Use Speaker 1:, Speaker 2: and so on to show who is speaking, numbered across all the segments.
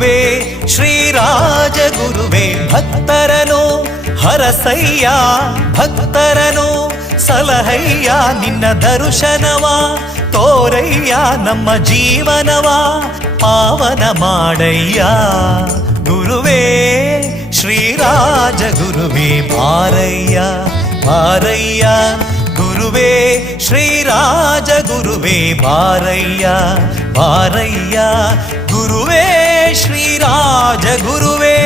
Speaker 1: ಗುರುವೇ ಶ್ರೀರಾಜ ಗುರುವೇ ಭಕ್ತರನು ಹರಸಯ್ಯ ಭಕ್ತರನು ಸಲಹಯ್ಯ ನಿನ್ನ ದರ್ಶನವ ತೋರಯ್ಯ ನಮ್ಮ ಜೀವನವ ಪಾವನ ಮಾಡಯ್ಯ ಗುರುವೇ ಶ್ರೀರಾಜ ಗುರುವೇ ಬಾರಯ್ಯ ಬಾರಯ್ಯ ಗುರುವೇ ಶ್ರೀರಾಜ ಗುರುವೇ ಬಾರಯ್ಯ ಬಾರಯ್ಯ ಗುರುವೇ श्रीराजगुरुवे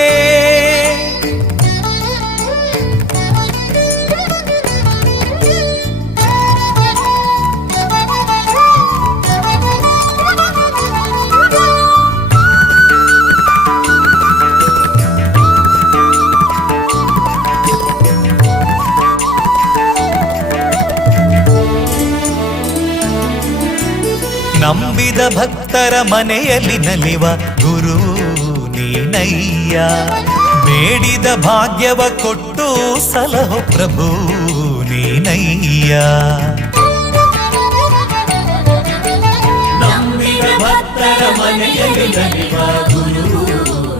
Speaker 1: ನಂಬಿದ ಭಕ್ತ ಭಕ್ತರ ಮನೆಯಲ್ಲಿ ನಲಿವ ಗುರು ನೀನಯ್ಯ ಬೇಡಿದ ಭಾಗ್ಯವ ಕೊಟ್ಟು ಸಲಹು ಪ್ರಭು ನೀನಯ್ಯ
Speaker 2: ನಂಬಿದ ಭಕ್ತರ ಮನೆಯಲ್ಲಿ ನಲಿವ ಗುರು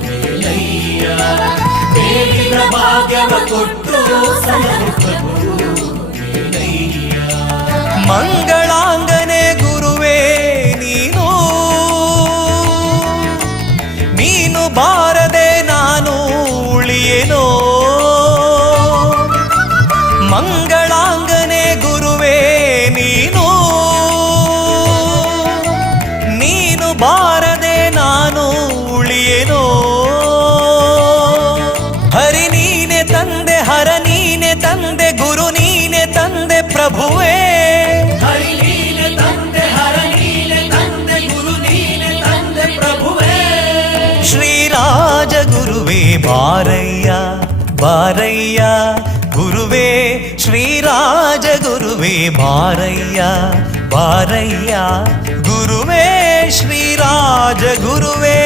Speaker 2: ನೀನಯ್ಯ. ಬೇಡಿದ ಭಾಗ್ಯವ ಕೊಟ್ಟು ಸಲಹು ಪ್ರಭು ನೀನಯ್ಯ.
Speaker 1: ಬಾರದೆ ನಾನು ಉಳಿಯೇನೋ? பாரையா பாரையா குருவே ஸ்ரீராஜ குருவே பாரையா பாரையா குருவே ஸ்ரீராஜ குருவே.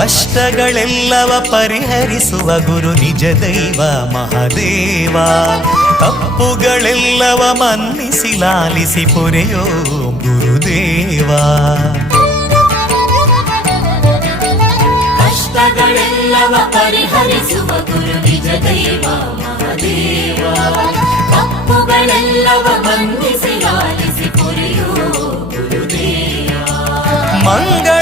Speaker 1: ಕಷ್ಟಗಳೆಲ್ಲವ ಪರಿಹರಿಸುವ ಗುರು ನಿಜ ದೈವ ಮಹಾದೇವ. ತಪ್ಪುಗಳೆಲ್ಲವ ಮನ್ನಿಸಿ ಲಾಲಿಸಿ ಪೊರೆಯೋ ಗುರುದೇವ.
Speaker 2: ಕಷ್ಟಗಳೆಲ್ಲವ ಪರಿಹರಿಸುವ ಗುರು ನಿಜ ದೈವ ಮಹಾದೇವ. ತಪ್ಪುಗಳೆಲ್ಲವ ಮನ್ನಿಸಿ ಲಾಲಿಸಿ ಪೊರೆಯೋ ಗುರುದೇವ.
Speaker 1: ಮಂಗಳಾಂಗನೆ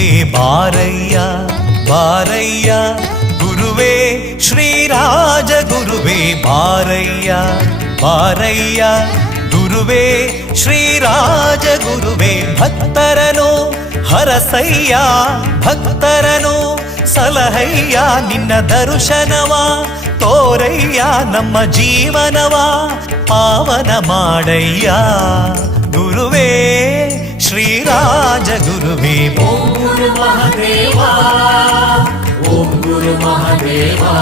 Speaker 1: குருவே பாரையா பாரையா குருவே ஸ்ரீராஜ குருவே பாரையா பாரையா குருவே ஸ்ரீராஜ குருவே பக்தரனோ ಹರಸಯ್ಯ ಭಕ್ತರನು ಸಲಹಯ್ಯ ನಿನ್ನ ದರ್ಶನವಾ ತೋರಯ್ಯ ನಮ್ಮ ಜೀವನವಾ ಪಾವನ ಮಾಡಯ್ಯ ಗುರುವೇ
Speaker 3: ஸ்ரீராஜகுருவே.
Speaker 1: ஓம் குரு மகாதேவா ஓம் குரு மகாதேவா.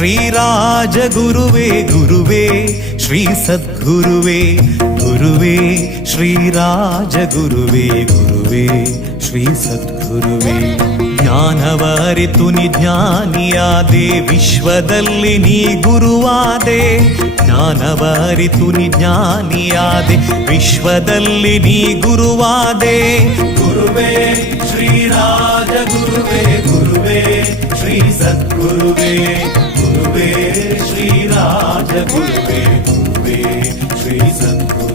Speaker 1: ಗುರುವೇ ಗುರುವೇ, ಶ್ರೀ ಸದ್ಗುರುವೇ, ಗುರುವೇ ಶ್ರೀರಾಜ ಗುರುವೇ ಗುರುವೇ ಶ್ರೀ ಸದ್ಗುರುವೇ. ಜ್ಞಾನವ ಅರಿತು ನಿ ಜ್ಞಾನಿಯಾದೆ, ವಿಶ್ವದಲ್ಲಿ ನೀ ಗುರುವಾದೆ. ಜ್ಞಾನವರಿತು ನಿಜ್ಞಾನಿಯಾದೆ ವಿಶ್ವದಲ್ಲಿ ನೀ ಗುರುವಾದೆ.
Speaker 2: ಗುರುವೇ ಶ್ರೀರಾಜ ಗುರುವೇ ಗುರುವೇ, ಶ್ರೀ ಸದ್ಗುರುವೇ. गुरुवे श्रीराजगुरुवे गुरुवे
Speaker 1: श्रीसन्तु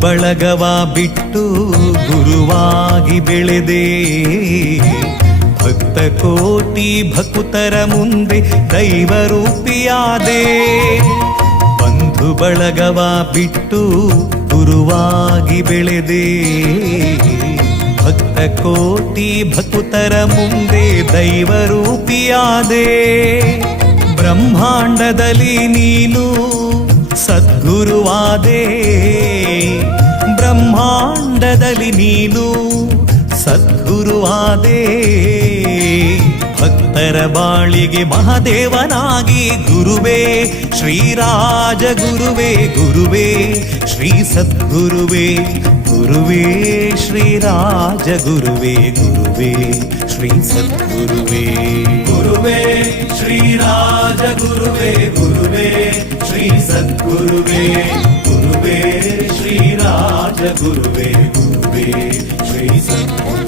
Speaker 1: ಬಳಗವ ಬಿಟ್ಟು ಗುರುವಾಗಿ ಬೆಳೆದೆ. ಭಕ್ತ ಕೋಟಿ ಭಕುತರ ಮುಂದೆ ದೈವ ರೂಪಿಯಾದೆ. ಬಂಧು ಬಳಗವ ಬಿಟ್ಟು ಗುರುವಾಗಿ ಬೆಳೆದೆ. ಭಕ್ತ ಕೋಟಿ ಭಕುತರ ಮುಂದೆ ದೈವ ರೂಪಿಯಾದೆ. ಬ್ರಹ್ಮಾಂಡದಲ್ಲಿ ನೀನು ಸದ್ಗುರುವಾದೆ. ಬ್ರಹ್ಮಾಂಡದಲ್ಲಿ ನೀನು ಸದ್ಗುರುವಾದೆ. ಭಕ್ತರ ಬಾಳಿಗೆ ಮಹಾದೇವನಾಗಿ ಗುರುವೇ ಶ್ರೀರಾಜ ಗುರುವೇ ಗುರುವೇ ಶ್ರೀ ಸದ್ಗುರುವೇ. குருவே ஸ்ரீ ராஜகுருவே குருவே ஸ்ரீ சத்குருவே.
Speaker 2: குருவே ஸ்ரீ ராஜகுருவே குருவே ஸ்ரீ சத்குருவே. குருவே ஸ்ரீ ராஜகுருவே குருவே ஸ்ரீ சத்குருவே.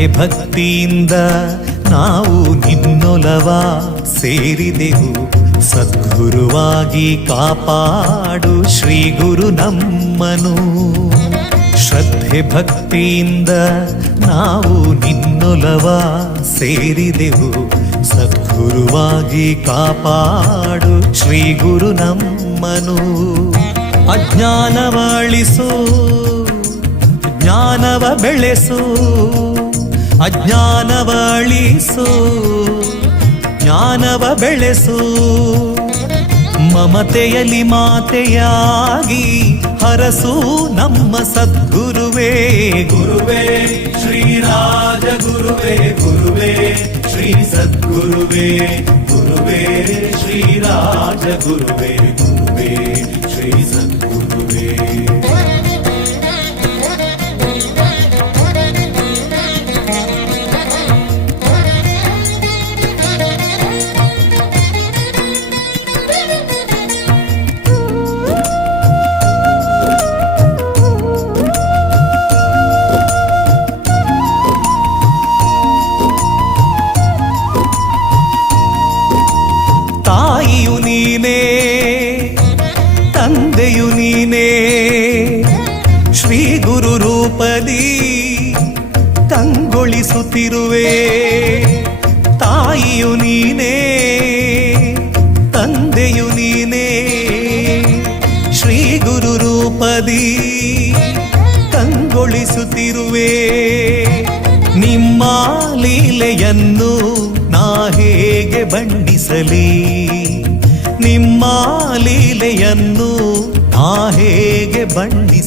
Speaker 1: ಶ್ರದ್ಧೆ ಭಕ್ತಿಯಿಂದ ನಾವು ನಿನ್ನೊಲವ ಸೇರಿದೆವು. ಸದ್ಗುರುವಾಗಿ ಕಾಪಾಡು ಶ್ರೀ ಗುರು ನಮ್ಮನು. ಶ್ರದ್ಧೆ ಭಕ್ತಿಯಿಂದ ನಾವು ನಿನ್ನೊಲವ ಸೇರಿದೆವು. ಸದ್ಗುರುವಾಗಿ ಕಾಪಾಡು ಶ್ರೀ ಗುರು ನಮ್ಮನು. ಅಜ್ಞಾನವಾಳಿಸು, ಜ್ಞಾನವ ಬೆಳೆಸು. ಅಜ್ಞಾನವ ಅಳಿಸು ಜ್ಞಾನವ ಬೆಳೆಸು, ಮಮತೆಯಲ್ಲಿ ಮಾತೆಯಾಗಿ ಹರಸು ನಮ್ಮ ಸದ್ಗುರುವೇ.
Speaker 2: ಗುರುವೇ, ಶ್ರೀರಾಜ ಗುರುವೇ ಗುರುವೇ, ಶ್ರೀ ಸದ್ಗುರುವೇ, ಗುರುವೇ, ಶ್ರೀರಾಜ ಗುರುವೇ ಗುರುವೇ, ಶ್ರೀ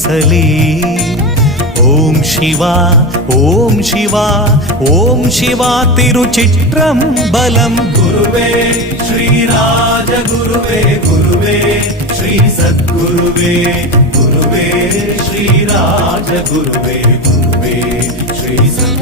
Speaker 1: சலி. ஓம் சிவா ஓம் சிவா ஓம் சிவா
Speaker 2: திருச்சிற்றம்பலம். குருவே ஸ்ரீராஜ குருவே குருவே ஸ்ரீ சத்குருவே குருவே ஸ்ரீராஜ குருவே குருவே ஸ்ரீ
Speaker 1: சத்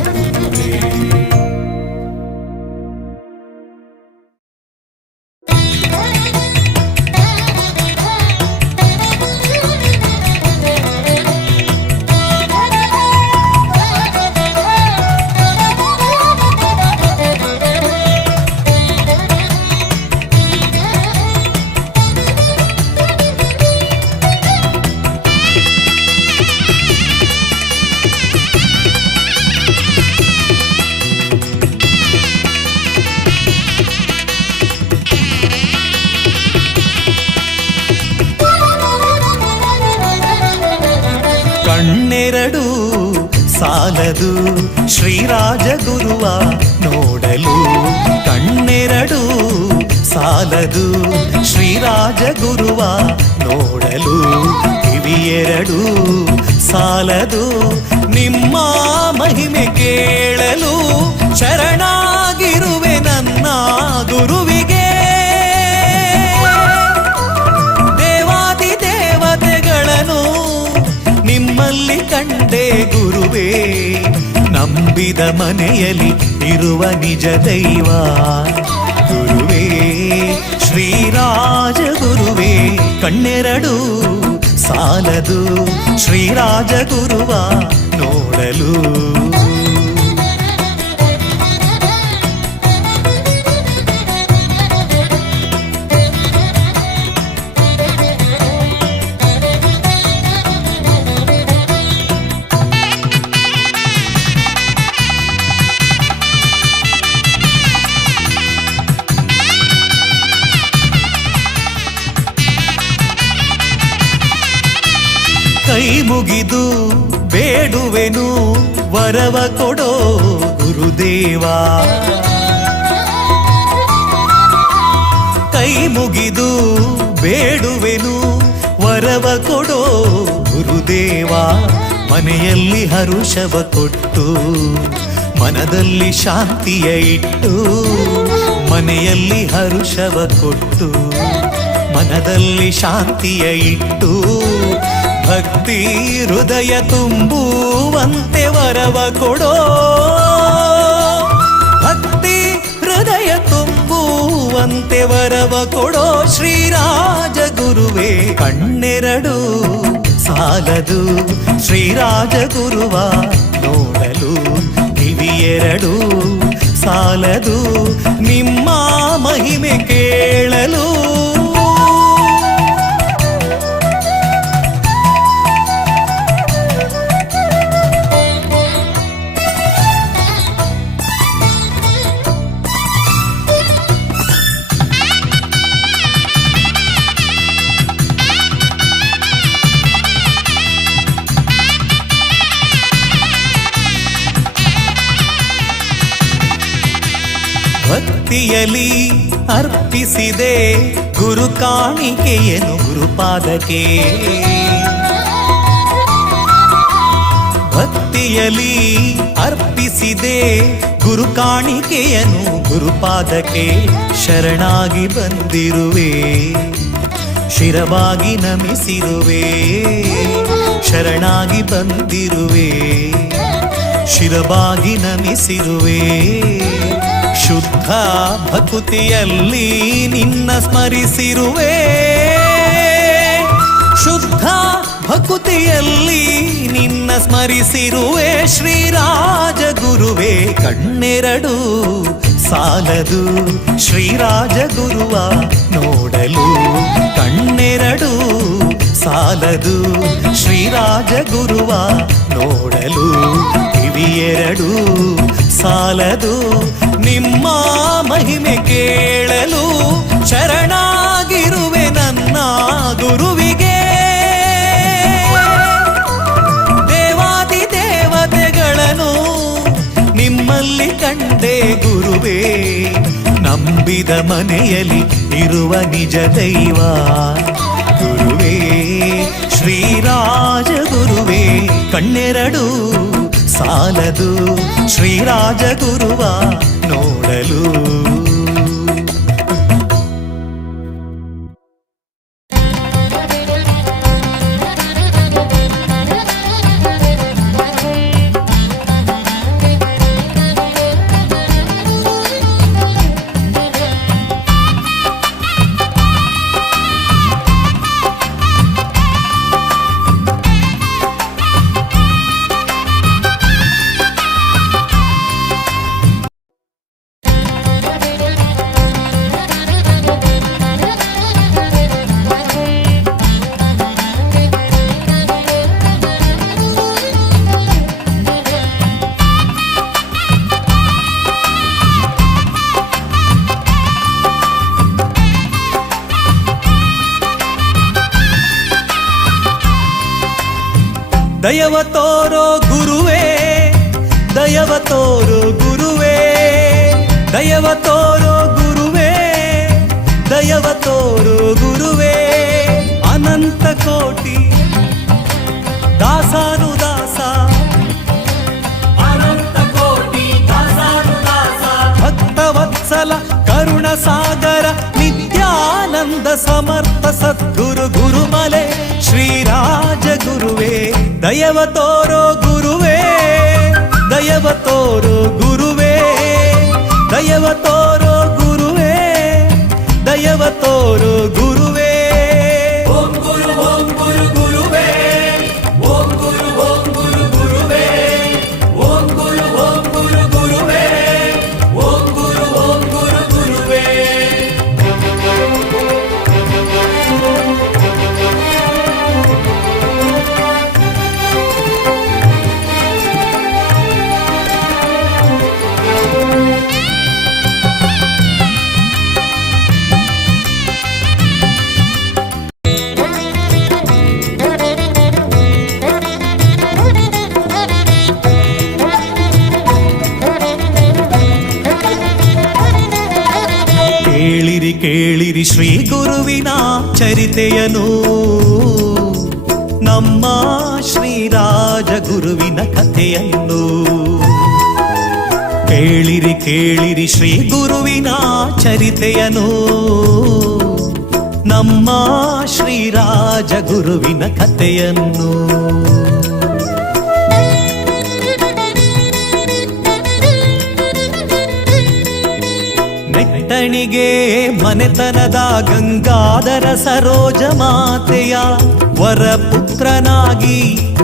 Speaker 1: ಸಾಲದು ಶ್ರೀರಾಜ ಗುರುವ ನೋಡಲು ಕಣ್ಣೆರಡು. ಸಾಲದು ಶ್ರೀರಾಜ ಗುರುವ ನೋಡಲು ಕಿವಿಯೆರಡು ಸಾಲದು ನಿಮ್ಮ ಮಹಿಮೆ ಕೇಳಲು ಶರಣಾಗಿರುವೆ ನನ್ನ ಗುರುವಿಗೆ. ನಿಮ್ಮಲ್ಲಿ ಕಂಡೆ ಗುರುವೇ, ನಂಬಿದ ಮನೆಯಲ್ಲಿ ಇರುವ ನಿಜ ದೈವ. ಗುರುವೇ, ಶ್ರೀರಾಜ ಗುರುವೇ, ಕಣ್ಣೆರಡು ಸಾಲದು. ಶ್ರೀರಾಜ ಗುರುವ ನೋಡಲು ವರವ ಕೊಡೋ ಗುರುದೇವ. ಕೈ ಮುಗಿದು ಬೇಡುವೆನು, ವರವ ಕೊಡೋ ಗುರುದೇವ. ಮನೆಯಲ್ಲಿ ಹರುಷವ ಕೊಟ್ಟು, ಮನದಲ್ಲಿ ಶಾಂತಿಯ ಇಟ್ಟು, ಮನೆಯಲ್ಲಿ ಹರುಷವ ಕೊಟ್ಟು, ಮನದಲ್ಲಿ ಶಾಂತಿಯ ಇಟ್ಟು. ಭಕ್ತಿ ಹೃದಯ ತುಂಬುವಂತೆ ವರವ ಕೊಡೋ. ಭಕ್ತಿ ಹೃದಯ ತುಂಬುವಂತೆ ವರವ ಕೊಡೋ ಶ್ರೀರಾಜ ಗುರುವೇ. ಕಣ್ಣೆರಡು ಸಾಲದು ಶ್ರೀರಾಜ ಗುರುವ. ನೋಡಲು ಕಿವಿಯೆರಡು ಸಾಲದು. ನಿಮ್ಮ ಮಹಿಮೆ ಕೇಳಲು ಭಕ್ತಿಯಲಿ ಅರ್ಪಿಸಿದೆ ಗುರು ಕಾಣಿಕೆಯನು ಗುರುಪಾದಕ್ಕೆ. ಭಕ್ತಿಯಲಿ ಅರ್ಪಿಸಿದೆ ಗುರು ಕಾಣಿಕೆಯನು ಗುರುಪಾದಕ್ಕೆ. ಶರಣಾಗಿ ಬಂದಿರುವೆ, ಶಿರವಾಗಿ ನಮಿಸಿರುವೆ, ಶರಣಾಗಿ ಬಂದಿರುವೆ, ಶಿರವಾಗಿ ನಮಿಸಿರುವೆ. ಶುದ್ಧ ಭಕುತಿಯಲ್ಲಿ ನಿನ್ನ ಸ್ಮರಿಸಿರುವೆ. ಶುದ್ಧ ಭಕುತಿಯಲ್ಲಿ ನಿನ್ನ ಸ್ಮರಿಸಿರುವೆ. ಶ್ರೀರಾಜ ಗುರುವೇ ಕಣ್ಣೆರಡು ಸಾಲದು. ಶ್ರೀರಾಜ ಗುರುವ ನೋಡಲು ಕಣ್ಣೆರಡು ಸಾಲದು. ಶ್ರೀರಾಜ ಗುರುವ ನೋಡಲು ಕಿವಿಯೆರಡು ಸಾಲದು. ನಿಮ್ಮ ಮಹಿಮೆ ಕೇಳಲು ಶರಣಾಗಿರುವೆ ನನ್ನ ಗುರುವಿಗೆ. ದೇವಾದಿ ದೇವತೆಗಳನ್ನು ನಿಮ್ಮಲ್ಲಿ ಕಂಡೆ ಗುರುವೇ, ನಂಬಿದ ಮನೆಯಲ್ಲಿ ಇರುವ ನಿಜ ದೈವ ಗುರುವೇ. ಶ್ರೀರಾಜ ಗುರುವೇ, ಕಣ್ಣೆರಡು ಸಾಲದು. ಶ್ರೀರಾಜ ಗುರುವ మాటలు ಸಮರ್ಥ ಸದ್ಗುರು ಗುರುಮಲೆ, ಶ್ರೀರಾಜ ಗುರುವೇ, ದಯವ ತೋರೋ ಗುರುವೇ, ದಯವ ತೋರೋ ಗುರುವೇ, ದಯವ ತೋರೋ ಗುರುವೇ, ದಯವ ತೋರೋ ಗುರುವೇ. ಕೇಳಿರಿ ಶ್ರೀ ಗುರುವಿನ ಚರಿತೆಯನು. ನಮ್ಮ ಶ್ರೀರಾಜ ಗುರುವಿನ ಕಥೆಯನ್ನು. ಕೇಳಿರಿ ಕೇಳಿರಿ ಶ್ರೀ ಗುರುವಿನ ಚರಿತೆಯನು. ನಮ್ಮ ಶ್ರೀರಾಜ ಗುರುವಿನ ಕಥೆಯನ್ನು. ನೆಟ್ಟಣಿಗೆ ಮನೆತನದ ಗಂಗಾಧರ ಸರೋಜ ಮಾತೆಯ ವರಪುತ್ರನಾಗಿ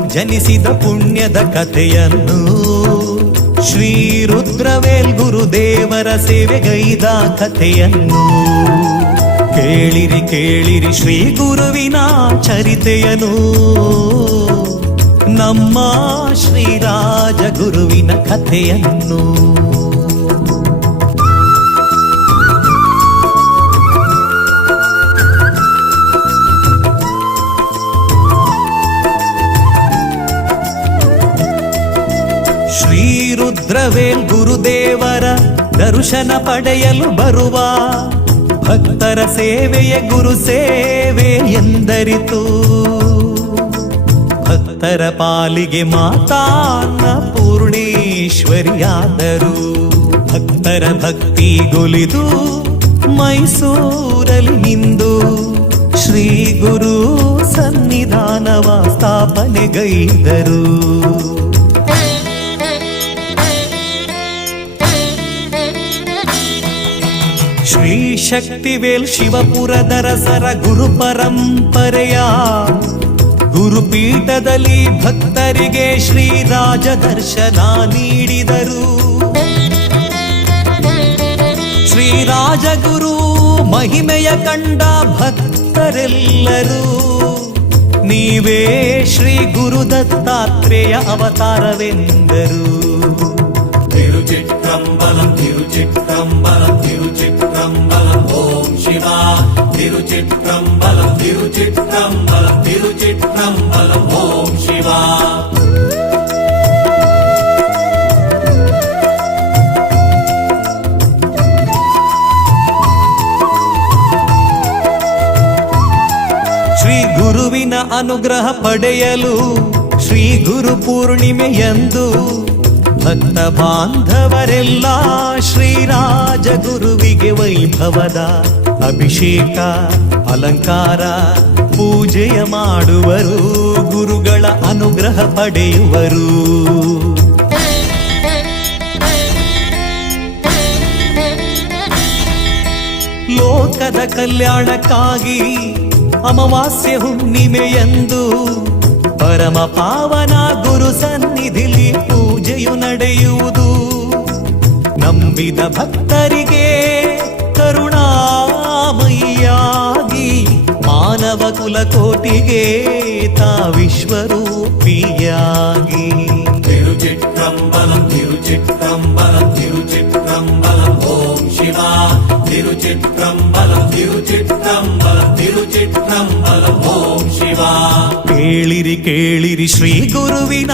Speaker 1: ಜನಿಸಿದ ಪುಣ್ಯದ ಕಥೆಯನ್ನು ಶ್ರೀ ರುದ್ರವೇಲ್ ಗುರುದೇವರ ಸೇವೆಗೈದ ಕಥೆಯನ್ನು ಕೇಳಿರಿ ಕೇಳಿರಿ ಶ್ರೀ ಗುರುವಿನ ಚರಿತೆಯನು ನಮ್ಮ ಶ್ರೀರಾಜ ಗುರುವಿನ ಕಥೆಯನ್ನು. ರುದ್ರವೇಲ್ ಗುರುದೇವರ ದರ್ಶನ ಪಡೆಯಲು ಬರುವ ಭಕ್ತರ ಸೇವೆಯ ಗುರು ಸೇವೆ ಎಂದರಿತು. ಭಕ್ತರ ಪಾಲಿಗೆ ಮಾತಾನ್ನ ಪೂರ್ಣೇಶ್ವರಿಯಾದರು. ಭಕ್ತರ ಭಕ್ತಿ ಗೊಲಿದು ಮೈಸೂರಲ್ಲಿ ನಿಂದು. ಶ್ರೀ ಗುರು ಸನ್ನಿಧಾನವ ಸ್ಥಾಪನೆಗೈದರು. ಶಕ್ತಿವೇಲ್ ಶಿವಪುರದರಸರ ಗುರು ಪರಂಪರೆಯ ಗುರುಪೀಠದಲ್ಲಿ ಭಕ್ತರಿಗೆ ಶ್ರೀರಾಜ ದರ್ಶನ ನೀಡಿದರು. ಶ್ರೀರಾಜಗುರು ಮಹಿಮೆಯ ಕಂಡ ಭಕ್ತರೆಲ್ಲರೂ, ನೀವೇ ಶ್ರೀ ಗುರು ದತ್ತಾತ್ರೇಯ ಅವತಾರವೆಂದರು.
Speaker 2: ತಿರುಚಿತ್ರಂಬಲ ತಿರುಚಿತ್ರಂಬಲ ತಿರುಚಿತ್ರಂಬಲ சிவா திருச்சிற்றம்பலம் திருச்சிற்றம்பலம் திருச்சிற்றம்பலம் ஓம் சிவா
Speaker 1: ಶ್ರೀ ಗುರುವಿನ ಅನುಗ್ರಹ ಪಡೆಯಲು ಶ್ರೀ ಗುರು ಪೂರ್ಣಿಮೆಯಂದು ಭಕ್ತ ಬಾಂಧವರೆಲ್ಲ ಶ್ರೀರಾಜ ಗುರುವಿಗೆ ವೈಭವದ ಅಭಿಷೇಕ, ಅಲಂಕಾರ, ಪೂಜೆಯ ಮಾಡುವರು, ಗುರುಗಳ ಅನುಗ್ರಹ ಪಡೆಯುವರು. ಲೋಕದ ಕಲ್ಯಾಣಕ್ಕಾಗಿ ಅಮಾವಾಸ್ಯೆ ಹುಣ್ಣಿಮೆಯಂದು ಪರಮ ಪಾವನ ಗುರು ಸನ್ನಿಧಿಲಿ ಪೂಜೆಯು ನಡೆಯುವುದು. ನಂಬಿದ ಭಕ್ತರಿಗೆ ಮಾನವಕುಲ ಕೋಟಿಗೆ ತಾ ವಿಶ್ವರೂಪಿಯಾಗಿ
Speaker 2: ತಿರುಚಿಟ್ರಂಬಲಂ ತಿರುಚಿಟ್ರಂಬಲಂ ತಿರುಚಿಟ್ರಂಬಲಂ ಓಂ ಶಿವ ತಿರುಚಿಟ್ರಂಬಲಂ ತಿರುಚಿಟ್ರಂಬಲಂ ತಿರುಚಿಟ್ರಂಬಲಂ ಓಂ ಶಿವ
Speaker 1: ಕೇಳಿರಿ ಕೇಳಿರಿ ಶ್ರೀ ಗುರುವಿನ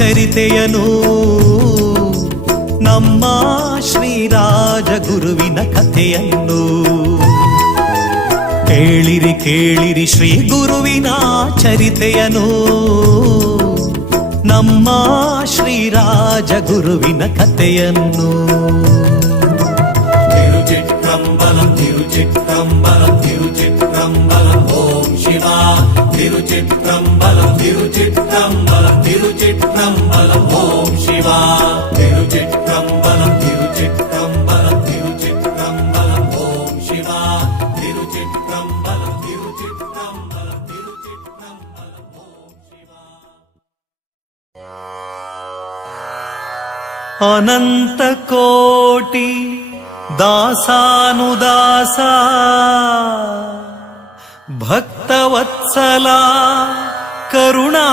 Speaker 1: ಚರಿತೆಯನು ನಮ್ಮ ಶ್ರೀರಾಜ ಗುರುವಿನ ಕಥೆಯನ್ನು ಕೇಳಿರಿ ಕೇಳಿರಿ ಶ್ರೀ ಗುರುವಿನ ಚರಿತೆಯನು. ನಮ್ಮ ಶ್ರೀರಾಜ ಗುರುವಿನ ಕಥೆಯನ್ನು.
Speaker 2: తిరుచిత్రంబలం తిరుచిత్రంబలం తిరుచిత్రంబలం ఓం శివ తిరుచిత్రంబలం
Speaker 1: తిరుచిత్రంబలం తిరుచిత్రంబలం ఓం శివా अनन्तकोटि दासानुदासा भक्तवत्सला करुणासागरा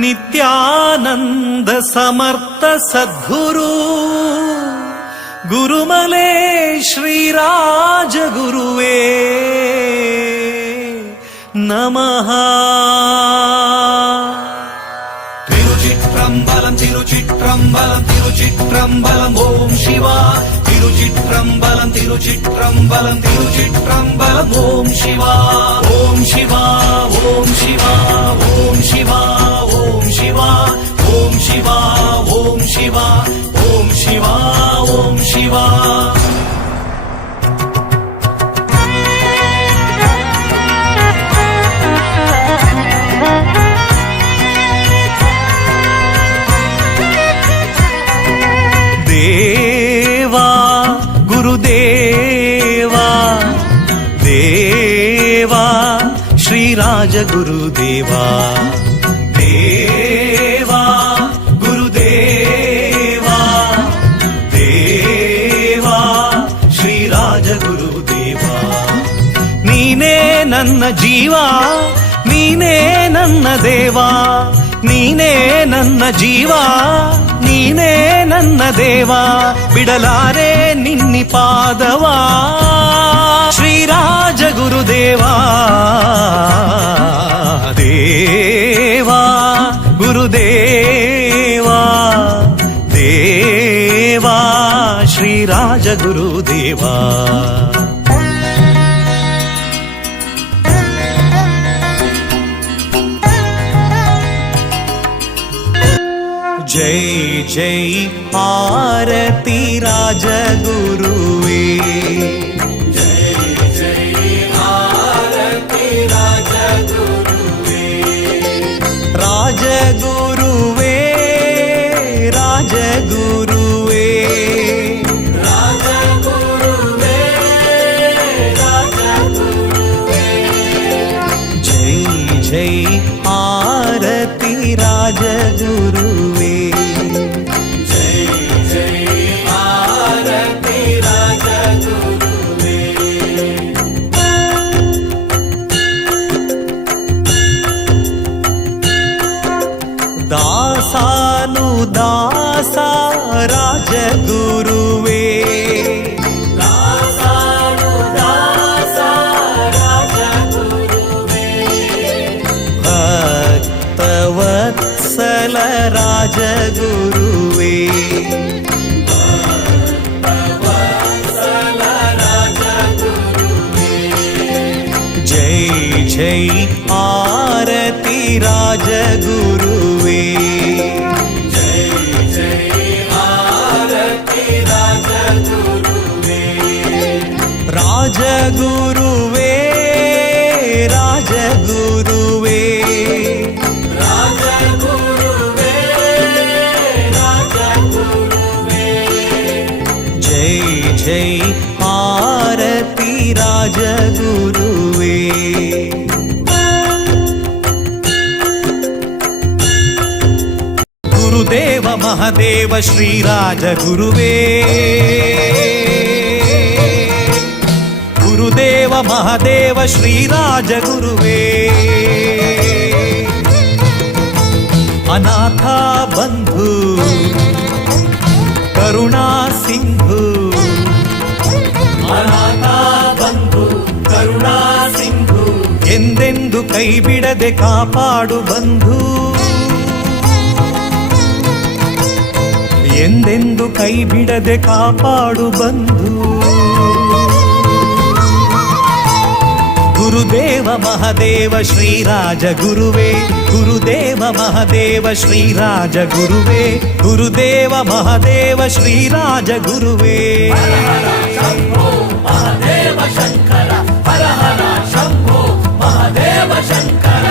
Speaker 1: नित्यानन्दसमर्थसद्गुरु गुरुमले श्रीराजगुरुवे नमः திருச்சிற்றம்பலம்
Speaker 2: திருச்சிற்றம்பலம் ஓம் சிவா திருச்சிற்றம்பலம் திருச்சிற்றம்பலம் திருச்சிற்றம்பலம் ஓம் சிவா ஓம் சிவா ஓம் சிவா ஓம் சிவா ஓம் சிவா ஓம் சிவா ஓம் சிவா ஓம் சிவா ஓம் சிவா గురుదేవా. దేవా
Speaker 1: గురుదేవా. దేవా శ్రీరాజ గురుదేవా నీనే నన్న జీవా నీనే నన్న దేవా. ನೀನೇ ನನ್ನ ಜೀವ ನೀನೇ ನನ್ನ ದೇವ தேவ ஸ்ரீராஜகுருவே குருதேவ மகாதேவ ஸ்ரீராஜகுருவே अनाथा बन्धु करुणा सिन्धु अनाथा बन्धु करुणा सिन्धु ಎಂದೆಂದು ಕೈ ಬಿಡದೆ ಕಾಪಾಡು ಬಂಧು ಎಂದೆಂದು ಕೈ ಬಿಡದೆ ಕಾಪಾಡು ಬಂಧು ಗುರುದೇವ ಮಹದೇವ ಶ್ರೀರಾಜ ಗುರುವೇ ಗುರುದೇವ ಮಹದೇವ ಶ್ರೀರಾಜ ಗುರುವೇ ಗುರುದೇವ ಮಹದೇವ ಶ್ರೀರಾಜ ಗುರುವೇ
Speaker 2: ಶಂಭೋ ಮಹಾದೇವ ಶಂಕರ ಹರ ಹರ ಶಂಭೋ ಮಹಾದೇವ ಶಂಕರ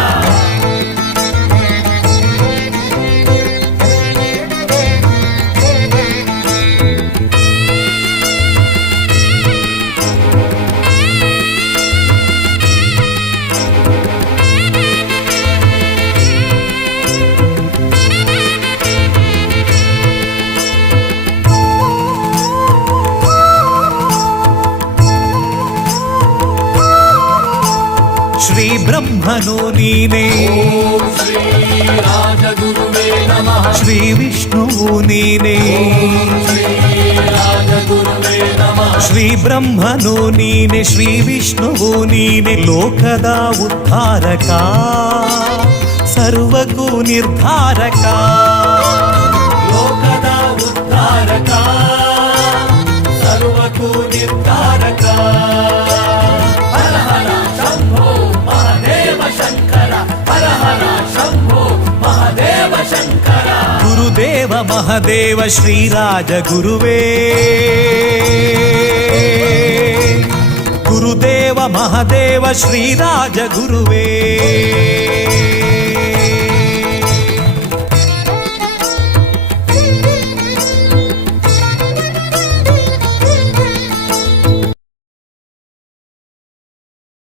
Speaker 1: ಬ್ರಹ್ಮನು ನೀನೇ
Speaker 2: ಓಂ ಶ್ರೀ ರಾಜಗುರುವೇ ನಮಃ
Speaker 1: ಶ್ರೀ ವಿಷ್ಣುವು ನೀನೇ
Speaker 2: ಶ್ರೀ ರಾಜಗುರುವೇ ನಮಃ
Speaker 1: ಶ್ರೀ ಬ್ರಹ್ಮನು ನೀನೆ ಶ್ರೀ ವಿಷ್ಣುವು ನೀನೆ ಲೋಕದ ಉದ್ಧಾರಕ ಸರ್ವಕ್ಕೂ ನಿರ್ಧಾರಕ
Speaker 2: ಲೋಕದ ಉದ್ಧಾರಕ ಸರ್ವಕ್ಕೂ ನಿರ್ಧಾರಕ ಹರ ಹರ ಶಂಭೋ
Speaker 1: గురుదేవ మహదేవ శ్రీరాజ గురువే. గురుదేవ మహదేవ శ్రీరాజ గురువే.